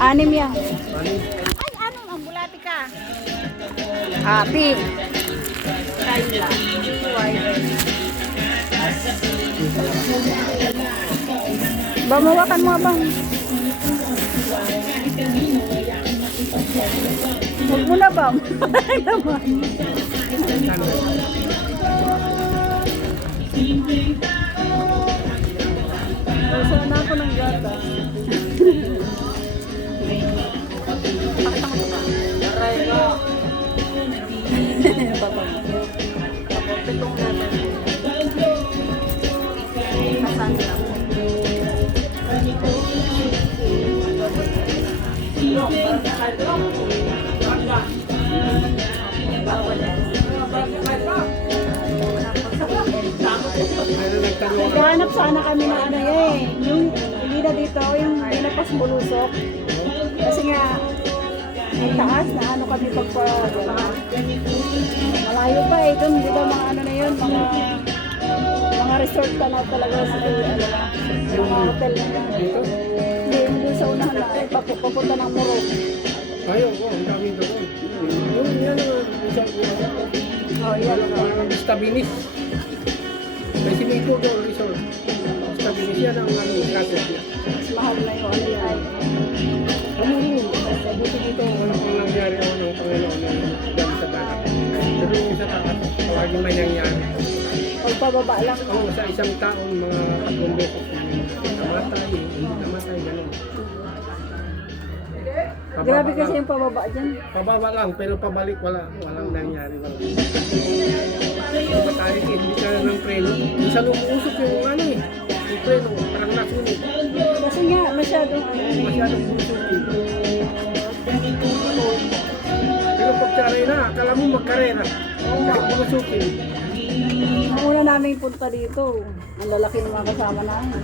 Anim yan. Ay, ano? Ang bulati ka. Happy. Kayla. Bamawakan mo bang? Huwag mo na bang? Naman. Sana ako ng gata. Aray ko. Pitong natin. Kasan lang. Naghanap sana kami na ano yung hindi na dito, yung nilapas bulusok. Kasi nga, ang taas na ano kami pagpa malayo pa eh, doon dito mga ano na yun, mga resort ka na talaga sa mga hotel na yan. Hindi, yung doon sa unahan na papunta ng Moro. Ayaw ko, ang dami doon. Yan ang resort ko. Oh, yan. Stabilis. May simiko doon, resort. Stabilis yan ang kaso niya. Mas mahal na yung ano yan. Buti dito, walang nangyari ako ng Panginoon dyan sa dagat. Pero yung sa taas, lagi may nangyari. Pagpababa lang. Oo, sa isang taon, mga 3 beses namatay, hindi namatay, gano'n. Grabe kasi yung pababa dyan. Pababa lang, pero pabalik walang nangyari. Yung batarik, hindi ka ng preno. Minsan umuusok yung ano eh, yung preno, parang nasunog. Kasi nga, masyadong Masyadong usok eh. Pero pag karera na, akala mo magkarera. Kahit umusukin. ang una namin punta dito. Ang lalaki ng mga kasama namin.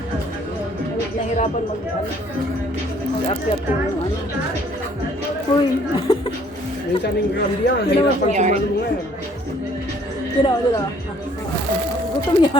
Nahirapan mag-akyat yung ano. Uy. Minsan yung Grandia, hirapan sumalungan. Gutom niya.